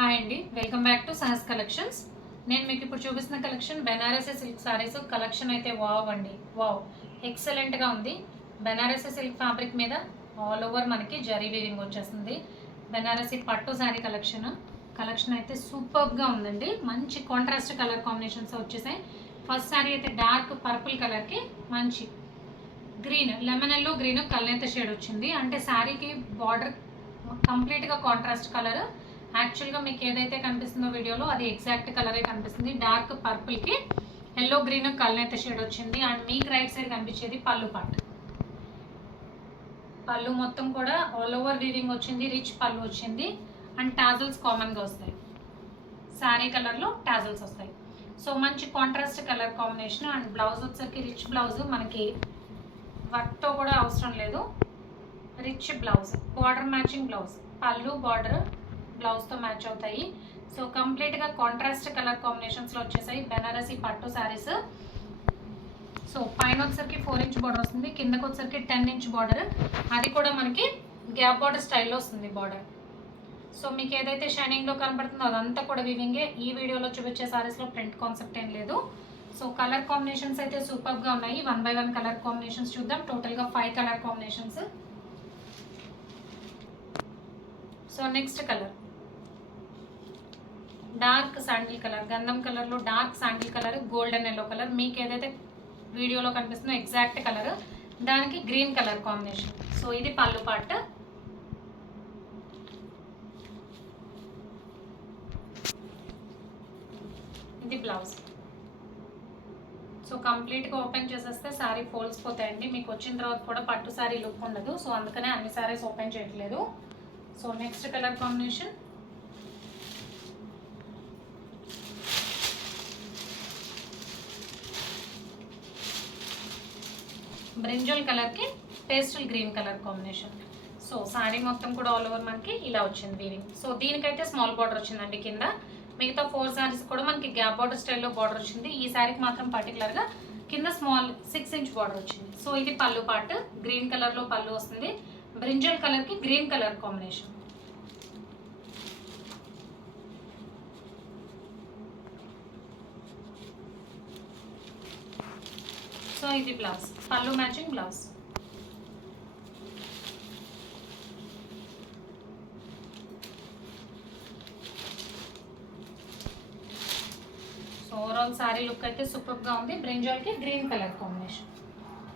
Hi అండి, welcome back to Sahas collections. నేను మీకు ఇప్పుడు చూపిస్తున్న collection Banarasi silk saris collection అయితే వావ్ అండి, వావ్ ఎక్సలెంట్గా ఉంది. బెనారసీ సిల్క్ ఫ్యాబ్రిక్ మీద ఆల్ ఓవర్ మనకి జరీ వీవింగ్ వచ్చేస్తుంది. బెనారసీ పట్టు శారీ కలెక్షన్ అయితే సూపర్గా ఉందండి. మంచి కాంట్రాస్ట్ కలర్ కాంబినేషన్స్ వచ్చేసాయి. ఫస్ట్ శారీ అయితే డార్క్ పర్పుల్ కలర్కి మంచి గ్రీన్, లెమన్ ఎల్లో గ్రీన్ కల్నేత షేడ్ వచ్చింది. అంటే శారీకి బార్డర్ కంప్లీట్గా కాంట్రాస్ట్ కలర్. యాక్చువల్గా మీకు ఏదైతే కనిపిస్తుందో వీడియోలో అది ఎగ్జాక్ట్ కలరే కనిపిస్తుంది. డార్క్ పర్పుల్కి ఎల్లో గ్రీన్ కల్నేత షేడ్ వచ్చింది. అండ్ మీకు రైట్ సైడ్ కనిపించేది పళ్ళు పార్ట్. పళ్ళు మొత్తం కూడా ఆల్ ఓవర్ వీవింగ్ వచ్చింది, రిచ్ పళ్ళు వచ్చింది. అండ్ టాజల్స్ కామన్గా వస్తాయి. శారీ కలర్లో టాజల్స్ వస్తాయి. సో మంచి contrast colour combination. And blouse వచ్చేసరికి రిచ్ బ్లౌజ్, మనకి వర్క్తో కూడా అవసరం లేదు. Rich blouse, border matching blouse, పళ్ళు బార్డర్ బ్లౌజ్తో మ్యాచ్ అవుతాయి. సో కంప్లీట్గా కాంట్రాస్ట్ కలర్ కాంబినేషన్స్లో వచ్చేసాయి బెనారసీ పట్టు శారీస్. సో పైన వచ్చేసరికి 4 ఇంచ్ బార్డర్ వస్తుంది, కిందకు వచ్చేసరికి 10 ఇంచ్ బార్డర్. అది కూడా మనకి గ్యాప్ బార్డర్ స్టైల్లో వస్తుంది బార్డర్. సో మీకు ఏదైతే షైనింగ్లో కనబడుతుందో అదంతా కూడా వీవింగే. ఈ వీడియోలో చూపించే శారీస్లో ప్రింట్ కాన్సెప్ట్ ఏం లేదు. సో కలర్ కాంబినేషన్స్ అయితే సూపర్గా ఉన్నాయి. 1 by 1 కలర్ కాంబినేషన్స్ చూద్దాం. టోటల్గా 5 colour combinations. So next colour dark sandal colour, గంధం కలర్లో dark sandal colour, golden yellow colour. మీకు ఏదైతే వీడియోలో కనిపిస్తుందో ఎగ్జాక్ట్ కలర్, దానికి గ్రీన్ కలర్ కాంబినేషన్. సో ఇది పళ్ళు పార్ట్. ఇది బ్లౌజ్. సో కంప్లీట్గా ఓపెన్ చేసేస్తే శారీ ఫోల్స్ పోతాయండి. మీకు వచ్చిన తర్వాత కూడా పట్టు శారీ లుక్ ఉండదు. సో అందుకనే అన్ని శారీస్ ఓపెన్ చేయట్లేదు. So next colour combination brinjal కలర్కి pastel green colour combination. So sari మొత్తం కూడా ఆల్ ఓవర్ మనకి ఇలా వచ్చింది వీవింగ్. సో దీనికైతే స్మాల్ బార్డర్ వచ్చిందండి కింద. మిగతా 4 శారీస్ కూడా మనకి గ్యాప్ బార్డర్ స్టైల్లో బార్డర్ వచ్చింది. ఈ శారీకి మాత్రం పర్టికులర్గా కింద స్మాల్ 6 ఇంచ్ బార్డర్ వచ్చింది. సో ఇది పళ్ళు పార్ట్. గ్రీన్ కలర్లో పళ్ళు వస్తుంది. బ్రింజల్ కలర్కి గ్రీన్ కలర్ కాంబినేషన్. సో ఇది blouse, pallu matching blouse. So overall sari look అయితే సూపర్గా ఉంది. బ్రింజాల్కి green colour combination.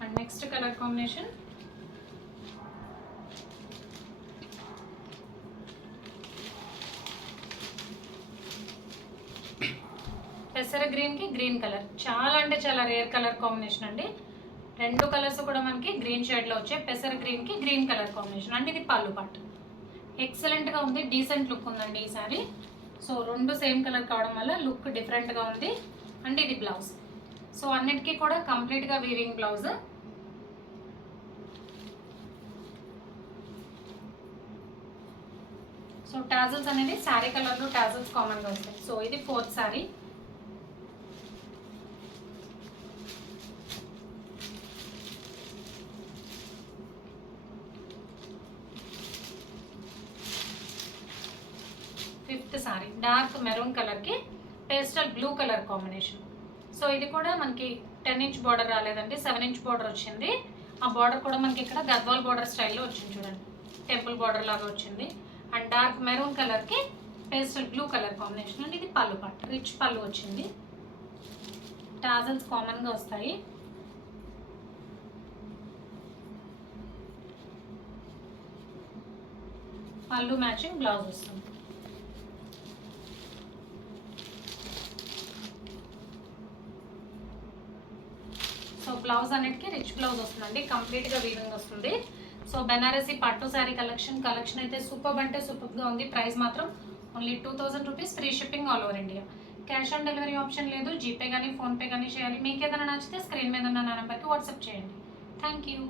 And next colour combination పెసర గ్రీన్కి గ్రీన్ కలర్. చాలా అంటే చాలా రేర్ కలర్ కాంబినేషన్ అండి. 2 కలర్స్ కూడా మనకి గ్రీన్ షేడ్లో వచ్చాయి. పెసర గ్రీన్కి గ్రీన్ కలర్ కాంబినేషన్. అంటే ఇది పళ్ళు పార్ట్. ఎక్సలెంట్గా ఉంది, డీసెంట్ లుక్ ఉందండి ఈ సారీ. సో 2 సేమ్ కలర్ కావడం వల్ల లుక్ డిఫరెంట్గా ఉంది. అంటే ఇది బ్లౌజ్. సో అన్నిటికీ కూడా కంప్లీట్గా వీవింగ్ బ్లౌజ్. సో టాజల్స్ అనేది శారీ కలర్లో టాజల్స్ కామన్గా వస్తాయి. సో ఇది 4th sari. Fifth sari dark maroon కలర్కి pastel blue colour combination. So ఇది కూడా మనకి 10 ఇంచ్ బార్డర్ రాలేదండి, 7 ఇంచ్ బార్డర్ వచ్చింది. ఆ బార్డర్ కూడా మనకి ఇక్కడ గద్వాల్ బార్డర్ స్టైల్లో వచ్చింది చూడండి, టెంపుల్ బార్డర్ లాగా వచ్చింది. అండ్ డార్క్ మెరూన్ కలర్కి pastel blue colour combination. And ఇది పళ్ళు పార్ట్, రిచ్ పళ్ళు వచ్చింది. టాజల్స్ కామన్గా వస్తాయి. పళ్ళు మ్యాచింగ్ బ్లౌజ్ వస్తుంది. సో బ్లౌజ్ అన్నిటికీ రిచ్ బ్లౌజ్ వస్తుందండి, కంప్లీట్గా వీవింగ్ వస్తుంది. సో బెనారసీ పట్టు శారీ కలెక్షన్ అయితే సూపర్ అంటే సూపర్గా ఉంది. ప్రైస్ మాత్రం only 2000 rupees, free shipping all over India. Cash on delivery option లేదు. జీపే కానీ ఫోన్పే కానీ చేయాలి. మీకు ఏదైనా నచ్చితే స్క్రీన్ మీద ఉన్న నా నెంబర్కి వాట్సాప్ చేయండి. Thank you.